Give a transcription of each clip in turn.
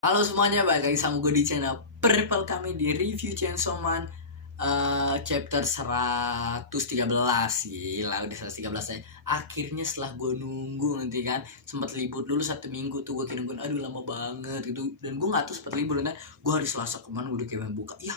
Halo semuanya, balik lagi sama gue di channel Purple. Kami di review Chainsaw Man chapter 113. Gila, udah 113 ya. Akhirnya setelah gue nunggu nanti kan, sempat libur dulu 1 minggu tuh, gue nungguin, aduh lama banget gitu. Dan gue gak tahu sempat libur kan, gue hari Selasa kemarin gue udah kayak buka, ya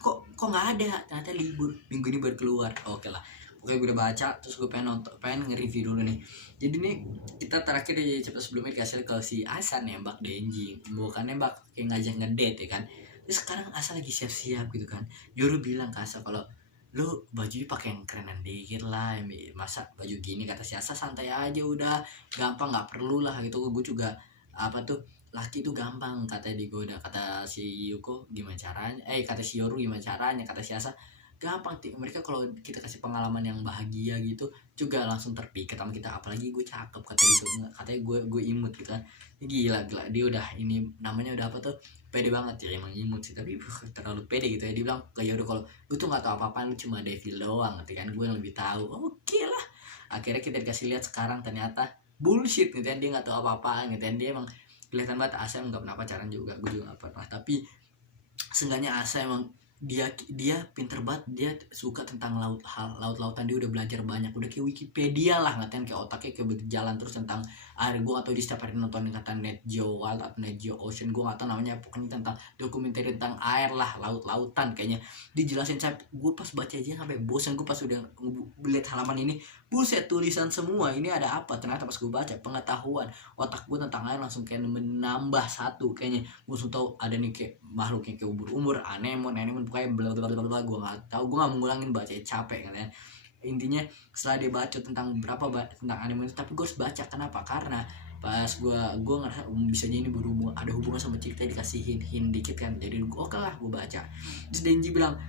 kok nggak ada, ternyata libur, minggu ini baru keluar. Oke lah, pokoknya gue udah baca, terus gue pengen nge-review dulu nih. Jadi nih, kita terakhir di chapter sebelumnya dikasih ke si Asa nembak Denji, bukan nembak, kayak ngajak ngedate ya kan. Terus sekarang Asa lagi siap-siap gitu kan. Yoru bilang ke Asa kalau lu baju pakai yang kerenan dikit lah, masa baju gini. Kata si Asa, santai aja udah, gampang, nggak perlu lah gitu. Gue juga apa tuh, laki itu gampang katanya digoda. Kata si Yuko gimana caranya, kata si Yoru gimana caranya. Kata si Asa, gampang mereka kalau kita kasih pengalaman yang bahagia gitu juga langsung terpikat sama kita. Apalagi gue cakep kata gitu, katanya gue imut gitu kan. Gila dia udah, ini namanya udah apa tuh, pede banget ya. Emang imut sih, tapi terlalu pede gitu ya. Dia bilang kayak udah, kalau gue tuh nggak tahu apa-apaan, lu cuma devil doang, ngerti kan, gue yang lebih tahu. Oke lah, akhirnya kita dikasih lihat sekarang ternyata bullshit gitu kan. Dia nggak tahu apa-apaan gitu kan. Dia emang kelihatan banget Asa nggak pernah pacaran juga, gue juga nggak pernah. Tapi seenggaknya Asa emang dia pinter banget. Dia suka tentang laut-lautan. Dia udah belajar banyak, udah kayak Wikipedia lah, ngatain kayak otaknya kayak berjalan terus tentang air. Gue atau di setiap hari nontonin kata Net Geo Wild atau Net Geo Ocean, gue gak tau namanya, pokoknya tentang dokumenter tentang air lah, laut-lautan kayaknya. Dijelasin gue pas baca aja sampai bosan. Gue pas udah lihat halaman ini, buset, tulisan semua ini ada apa. Ternyata pas gue baca, pengetahuan otak gue tentang air langsung kayak menambah satu kayaknya. Gue langsung tahu ada nih kayak makhluk yang kayak umur-umur, anemon pokoknya bla bla bla bla. Gue nggak tahu, gue nggak mau ngulangin, baca capek kan ya. Intinya setelah dia baca tentang tentang anemon itu, tapi gue harus baca. Kenapa? Karena pas gue ngerasa bisa jadi ini berhubung, ada hubungan sama cerita, dikasih hint dikit kan. Jadi oke lah, gue baca. Terus Denji bilang,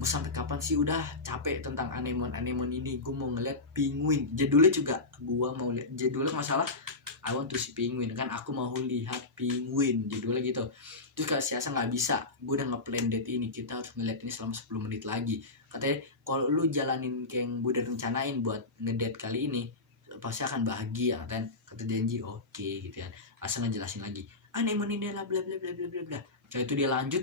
mau sampai kapan sih, udah capek tentang anemon ini, gue mau ngeliat penguin. Jadulnya juga gue mau lihat, jadulnya masalah I want to see penguin kan, aku mau lihat penguin, judulnya gitu. Terus kalau si Asa nggak bisa, gue udah nge-plan date ini, kita harus ngeliat ini selama 10 menit lagi. Katanya kalau lu jalanin kayak yang gue udah rencanain buat ngedate kali ini, pasti akan bahagia kan. Kata Denji oke gitu ya. Asa ngejelasin lagi, anemon ini adalah bla bla bla bla bla bla. Setelah itu dia lanjut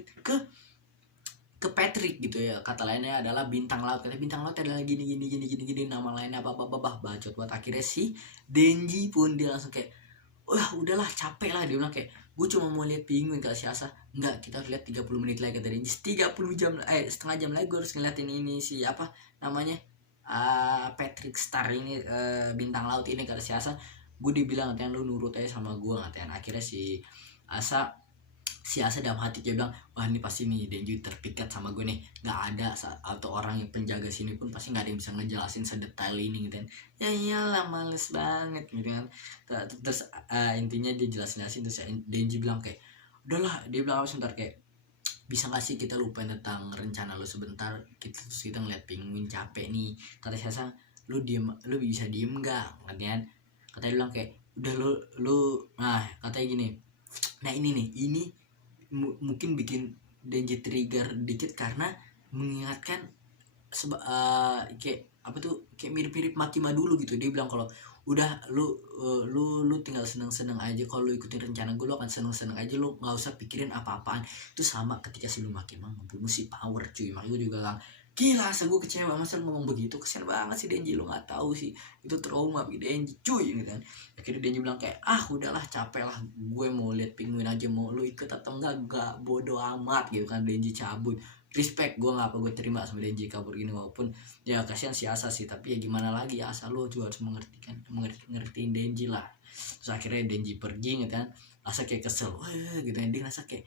ke Patrick gitu ya. Kata lainnya adalah bintang laut. Kata bintang laut adalah gini, nama lainnya apa bacot buat. Akhirnya si Denji pun dia langsung kayak, wah udahlah, capek lah. Dia bilang kayak, gue cuma mau lihat penguin. Kata si Asa, enggak, kita harus lihat 30 menit lagi. Kata Denji, 30 jam, setengah jam lagi gue harus ngeliatin ini si apa namanya, Patrick Star ini, bintang laut ini. Kata si Asa, gue dibilang ngatain lu nurut aja sama gue, ngatain. Akhirnya si Asa dalam hati dia bilang, wah ini pasti nih Denji terpikat sama gue nih, nggak ada atau orang yang penjaga sini pun pasti nggak ada yang bisa ngejelasin sedetail ini gitu kan. Ya iyalah, males banget gitu kan. Terus intinya dia jelasin. Terus Denji bilang kayak, udahlah, dia bilang sebentar kayak, bisa gak sih kita lupain tentang rencana lu sebentar, kita ngeliat penguin, capek nih. Kata Asa, lu bisa diem gak, katanya. Katanya bilang kayak, udah lu nah katanya gini, nah ini nih, ini mungkin bikin Denji trigger dikit karena mengingatkan kayak apa tuh, kayak mirip-mirip Makima dulu gitu. Dia bilang kalau udah lu tinggal seneng-seneng aja, kalau lu ikutin rencana gue, lu akan seneng-seneng aja, lu nggak usah pikirin apa-apaan. Itu sama ketika sebelum Makima ngebunuh si Power cuy. Makanya gue juga bilang, gila, asa gue kecewa, masa lu ngomong begitu, kesian banget sih Denji. Lu nggak tahu sih, itu trauma bagi Denji cuy gitu kan. Akhirnya Denji bilang kayak, udahlah, capek lah, gue mau lihat penguin aja, mau lu ikut atau enggak bodo amat gitu kan. Denji cabut. Respect, gue gue terima sama Denji kabur gini, walaupun ya kasihan si Asa sih, tapi ya gimana lagi, Asa lo juga harus ngertiin Denji lah. Terus akhirnya Denji pergi gitu kan. Asa kayak kesel, gitu kan. Dia ngerasa kayak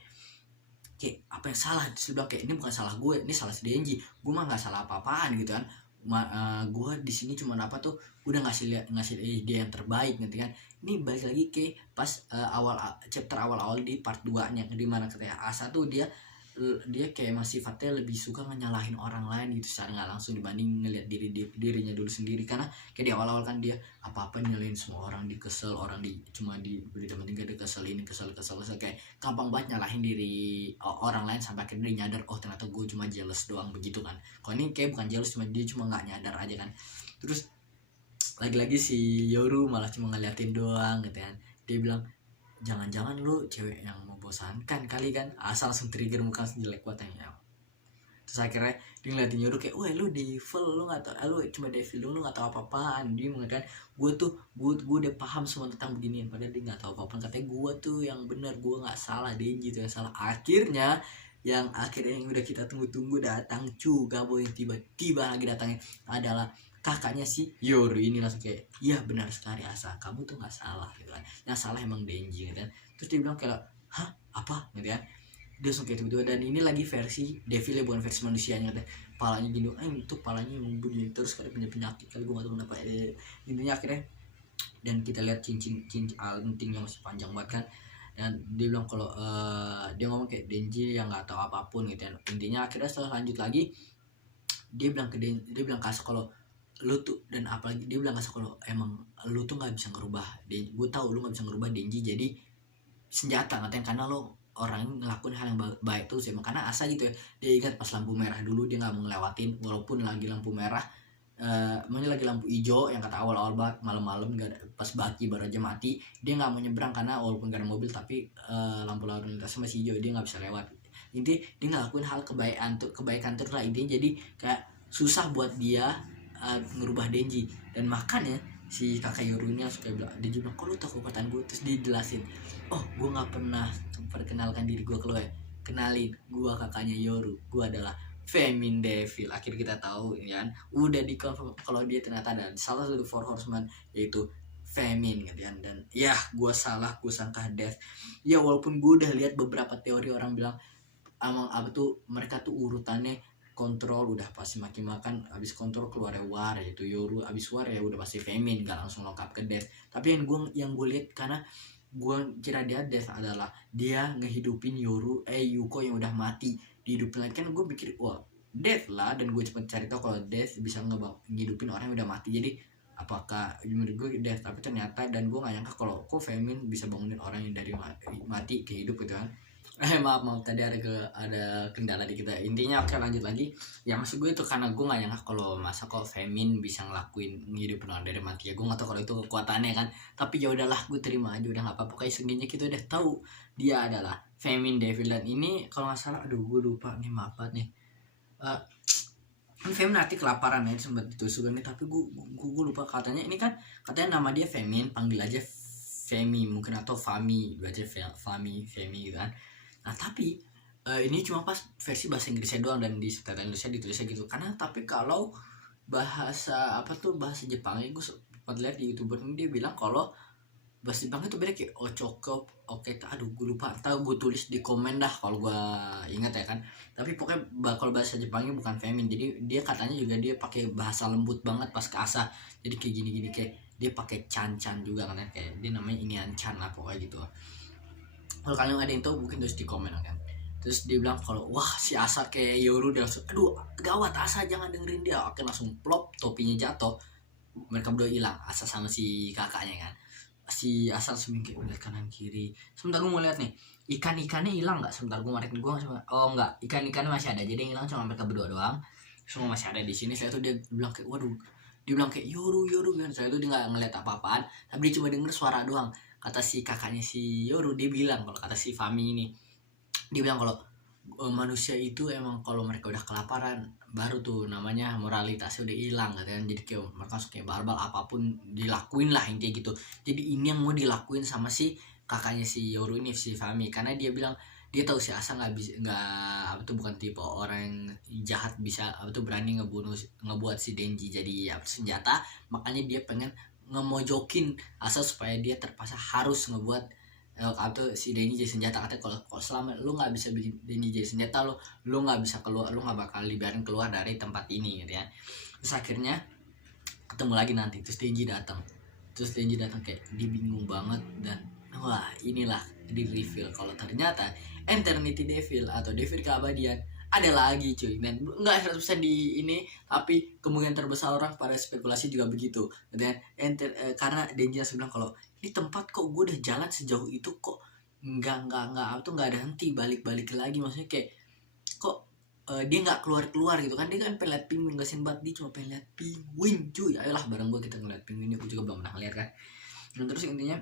apa yang salah. Terus bilang kayak, ini bukan salah gue, ini salah si Denji, gue mah nggak salah apa-apaan gitu kan. Gue di sini cuma apa tuh, udah ngasih ide yang terbaik gitu kan. Ini balik lagi ke pas chapter awal di part 2 nya, di mana katanya Asa tuh dia kayak masih sifatnya lebih suka nyalahin orang lain gitu secara nggak langsung, dibanding ngelihat dirinya dulu sendiri. Karena kayak di awal-awal kan dia apa-apa nyalahin semua orang, dikesel orang, cuma diberi teman tinggal, dikesel ini kesel kayak gampang banget nyalahin diri orang lain, sampai akhirnya dia nyadar, oh ternyata gue cuma jealous doang begitu kan. Kalau ini kayak bukan jealous, dia cuma nggak nyadar aja kan. Terus lagi-lagi si Yoru malah cuma ngeliatin doang gitu kan. Dia bilang, jangan-jangan lu cewek yang membosankan kali kan, asal langsung trigger muka langsung jelek banget ya. Terus akhirnya dia ngeliatin Yoru kayak, wah lu devil, lu nggak tau, lu cuma devil, lu nggak tahu apa-apaan. Dia mengatakan gue udah paham semua tentang beginian, padahal dia nggak tahu apa-apa. Katanya gue tuh yang benar, gue nggak salah, Denji tuh yang salah. Akhirnya yang udah kita tunggu-tunggu datang juga, boy, tiba-tiba lagi datangnya adalah kakaknya si Yoru ini. Langsung kayak, iya benar sekali Asa, kamu tuh nggak salah gitu kan, yang salah emang Denji gitu kan. Terus dia bilang kayak, hah apa gitu kan. Dia langsung kayak tiba-tiba, dan ini lagi versi devil ya, bukan versi manusianya deh. Palanya gini, itu palanya emang begini terus, kayak punya penyakit kali, gue gak tau kenapa. Intinya akhirnya, dan kita lihat cincin antingnya masih panjang banget kan. Dan dia bilang kalau dia ngomong kayak Denji yang nggak tahu apapun gitu kan. Intinya akhirnya setelah lanjut lagi, dia bilang ke Denji, dia bilang kasih kalau lu tuh, dan apalagi dia bilang kasih kalau emang lu tuh nggak bisa ngerubah Denji. Gue tahu lu nggak bisa ngerubah Denji jadi senjata, katanya, karena lo orang ngelakuin hal yang baik tuh sih. Makanya Asa gitu ya, dia ingat pas lampu merah dulu dia nggak mau ngelewatin, walaupun lagi lampu merah, makanya lagi lampu hijau yang kata awal-awal banget, malam-malam pas Baki baru aja mati, dia nggak mau nyebrang karena walaupun gak ada mobil tapi lampu lalu lintasnya masih hijau, dia nggak bisa lewat. Intinya dia ngelakuin hal kebaikan terus lah intinya. Jadi kayak susah buat dia ngerubah Denji. Dan makanya si kakak Yoru ini langsung kayak bilang, dia juga bilang, kok lu tahu kekuatan gue? Terus dia jelasin, oh gue nggak pernah perkenalkan diri gue ke lo ya, kenalin, gue kakaknya Yoru, gue adalah Femin Devil. Akhirnya kita tahu ya kan, udah di confirm kalau dia ternyata ada salah satu Four Horseman yaitu Femin gitu kan. Dan ya gue salah, gue sangka Death ya, walaupun gue udah lihat beberapa teori orang bilang emang apa tuh, mereka tuh urutannya kontrol udah pasti makin abis kontrol keluar war yaitu Yoru, abis war ya udah pasti Femin, gak langsung lengkap ke Death. Tapi yang gue lihat, karena gue kira dia Death adalah dia ngehidupin Yuko yang udah mati dihidupin lagi kan. Gue pikir wah Death lah, dan gue cepet cari tahu kalau Death bisa ngehidupin orang yang udah mati. Jadi apakah menurut gue Death, tapi ternyata, dan gue gak nyangka kalau kok Femin bisa bangunin orang yang dari mati ke hidup gitu kan. Maaf tadi ada kendala di kita. Intinya oke, lanjut lagi ya. Maksud gue itu karena gue gak nyangka kalau masa kok Femin bisa ngelakuin ngidupin orang dari mati ya. Gue gak tahu kalau itu kekuatannya kan, tapi ya udahlah, gue terima aja, udah gak apa-apa. Kayak seenggaknya kita udah tahu dia adalah Femin Devil. Dan ini kalau gak salah, aduh gue lupa nih, maaf banget nih, Femin nanti kelaparan ya, sempat ditusuk nih, tapi gue lupa katanya. Ini kan katanya nama dia Femin, panggil aja Femi mungkin, atau Fami, baca Fami gitu kan. Nah tapi ini cuma pas versi bahasa Inggrisnya doang, dan di subtitle Indonesia ditulisnya gitu. Karena tapi kalau bahasa bahasa Jepangnya, gue sempat lihat di YouTuber ini, dia bilang kalau bahasa Jepang itu beda kayak ocokop, aduh gue lupa, tahu gue tulis di komen dah kalau gue ingat ya kan. Tapi pokoknya kalau bahasa Jepangnya bukan Femin, jadi dia katanya juga dia pakai bahasa lembut banget pas ke Asa. Jadi kayak gini kayak dia pakai chan juga kan, kayak dia namanya inian chan lah pokoknya gitu. Kalau kalian ada yang tahu mungkin tulis di komen kan. Terus dia bilang kalau wah si Asa kayak Yoru, dia langsung aduh gawat Asa, jangan dengerin dia. Oke, langsung plop, topinya jatuh, mereka berdua hilang, Asa sama si kakaknya kan. Si Asa langsung kayak lihat kanan kiri. Sebentar gue mau lihat nih, ikannya hilang nggak? Sebentar gue ngeliatin, gue oh enggak, ikannya masih ada, jadi yang hilang cuma mereka berdua doang, semua masih ada di sini. Saya tuh dia bilang kayak waduh, dia bilang kayak Yoru kan. Saya tuh dia nggak ngeliat apa-apaan, tapi dia cuma denger suara doang. Kata si kakaknya si Yoru, dia bilang kalau kata si Fami ini, dia bilang kalau manusia itu emang kalau mereka udah kelaparan baru tuh namanya moralitasnya udah hilang kan. Jadi kayak mereka kayak barbal, apapun dilakuin lah intinya gitu. Jadi ini yang mau dilakuin sama si kakaknya si Yoru ini, si Fami, karena dia bilang dia tahu si Asa bukan tipe orang yang jahat, bisa berani ngebuat si Denji jadi senjata. Makanya dia pengen ngemojokin Asa supaya dia terpaksa harus ngebuat si Denji jadi senjata. Katanya kalau selama lu nggak bisa bikin Denji jadi senjata, lu nggak bisa keluar, lu nggak bakal dibiarin keluar dari tempat ini gitu ya. Terus akhirnya ketemu lagi nanti, terus Denji datang kayak dia bingung banget. Dan wah inilah di reveal kalau ternyata Eternity Devil atau Devil keabadian ada lagi cuy. Dan nggak 100% di ini, tapi kemungkinan terbesar orang pada spekulasi juga begitu. Dan karena Denji bilang kalau di tempat kok gue udah jalan sejauh itu kok nggak ada henti, balik lagi. Maksudnya kayak kok dia nggak keluar gitu kan. Dia kan pengen lihat penguin, gak sinbat, dia cuma pengen lihat penguin cuy. Ayolah bareng gue kita ngeliat penguin ini, gue juga belum pernah lihat kan. Dan terus intinya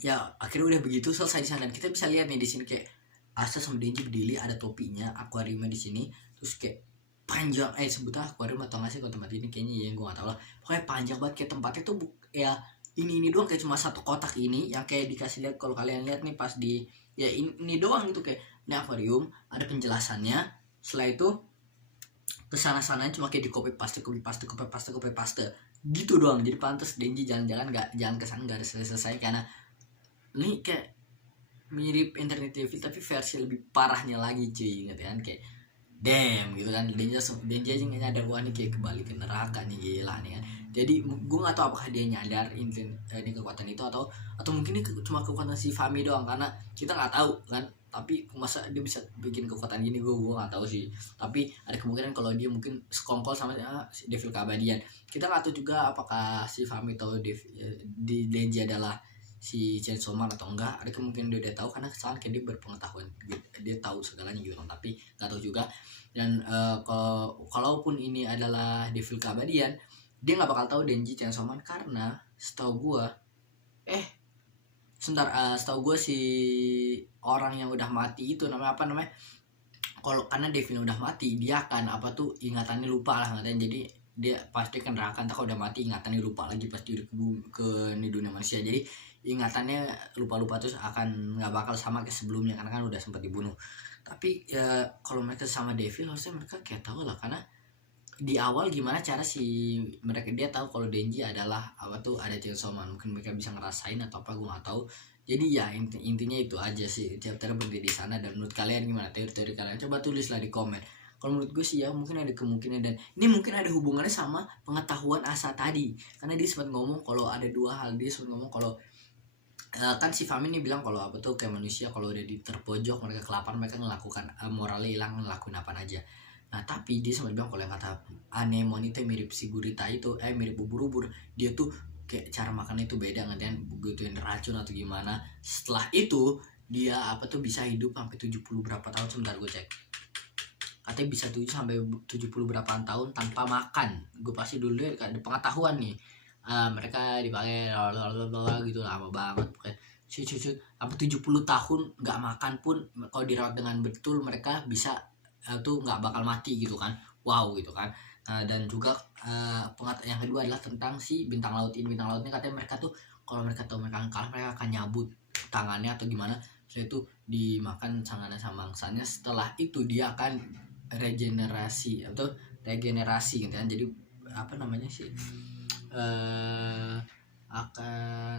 ya akhirnya udah begitu selesai di sana. Dan kita bisa lihat nih di sini kayak Asa sama Denji berdiri, ada topinya, akuariumnya di sini, terus kayak panjang, sebutnya akuarium atau nggak sih kalau tempat ini, kayaknya ya gue nggak tahu lah, pokoknya panjang banget. Kayak tempatnya tuh ya ini doang, kayak cuma satu kotak ini yang kayak dikasih lihat. Kalau kalian lihat nih pas di ya ini doang gitu, kayak ini akuarium, ada penjelasannya. Setelah itu kesana-sana cuma kayak di copy paste gitu doang. Jadi pantas Denji jalan-jalan nggak jalan ke sana nggak ada selesai, karena ini kayak mirip internet TV tapi versi lebih parahnya lagi cuy, inget kan, kayak damn gitu kan. Denji aja nggak nyadar, wah nih kayak kembali ke neraka nih, gila nih kan. Jadi gue nggak tahu apakah dia nyadar ini kekuatan itu, atau mungkin ini cuma kekuatan si Fami doang, karena kita nggak tahu kan. Tapi masa dia bisa bikin kekuatan gini, gue nggak tahu sih. Tapi ada kemungkinan kalau dia mungkin sekongkol sama si Devil Keabadian. Kita nggak tahu juga apakah si Fami tahu di Denji adalah si Chainsaw Man atau enggak. Ada kemungkinan dia udah tahu, karena kesalahan kayak dia berpengetahuan, dia tahu segalanya gitu kan. Tapi nggak tahu juga. Dan kalaupun ini adalah Devil Keabadian, dia nggak bakal tahu Denji Chainsaw Man, karena setahu gua setahu gue si orang yang udah mati itu namanya apa namanya, kalau karena Devin udah mati, dia akan apa tuh ingatannya lupa lah katanya. Jadi dia pasti kan neraka, entah kalau udah mati ingatannya lupa lagi pasti udah ke dunia manusia. Jadi ingatannya lupa terus, akan nggak bakal sama kayak sebelumnya karena kan udah sempat dibunuh. Tapi ya kalau mereka sama Devil harusnya mereka kayak tahu lah, karena di awal gimana cara dia tahu kalau Denji adalah apa tuh ada Chainsaw Man. Mungkin mereka bisa ngerasain atau apa, gue nggak tahu. Jadi ya intinya itu aja sih, chapter berdiri di sana. Dan menurut kalian gimana teori-teori kalian, coba tulislah di komen. Kalau menurut gue sih ya mungkin ada kemungkinan, dan ini mungkin ada hubungannya sama pengetahuan Asa tadi, karena dia sempat ngomong kalau ada dua hal. Dia sempat ngomong kalau kan si Fami ini bilang kalau apa tuh kayak manusia kalau udah di terpojok, mereka kelaparan, mereka ngelakukan moralnya hilang, ngelakuin apa aja. Nah tapi dia sempat bilang kalau yang kata anemon itu mirip si gurita itu, mirip ubur-ubur, dia tuh kayak cara makan itu beda kan, begituin racun atau gimana. Setelah itu dia apa tuh bisa hidup sampai 70 berapa tahun, sebentar gue cek, katanya bisa 70 berapa tahun tanpa makan. Gue pasti dulu deh ada pengetahuan nih, mereka dipakai gitu lama banget pokoknya sampai 70 tahun nggak makan pun, kalau dirawat dengan betul mereka bisa tuh nggak bakal mati gitu kan. Wow gitu kan. Dan juga yang kedua adalah tentang si bintang laut ini. Bintang lautnya katanya mereka tuh kalau mereka tahu mereka akan kalah, mereka akan nyabut tangannya atau gimana, setelah itu dimakan sangannya sama mangsanya. Setelah itu dia akan regenerasi gitu kan. Jadi apa namanya sih, akan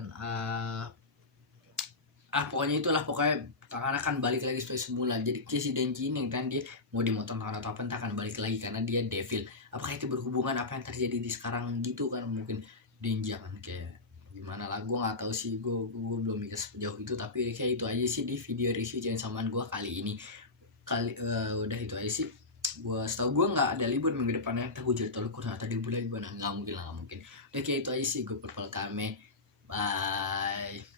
pokoknya itulah, pokoknya tangan akan balik lagi seperti semula. Jadi si Denji ini kan dia mau dimotong tangan atau apa, entah akan balik lagi karena dia devil. Apakah itu berhubungan apa yang terjadi di sekarang gitu kan, mungkin Denji akan kayak gimana lah, gue nggak tahu sih. Gue belum mikir sejauh itu. Tapi kayak itu aja sih di video review Chainsaw Man gue kali ini. Udah itu aja sih. Setahu gue nggak ada libur minggu depannya, entah gue jadi tolong kurang atau libur lagi, nggak mungkin. Udah kayak itu aja sih. Gue Purple Kame, bye.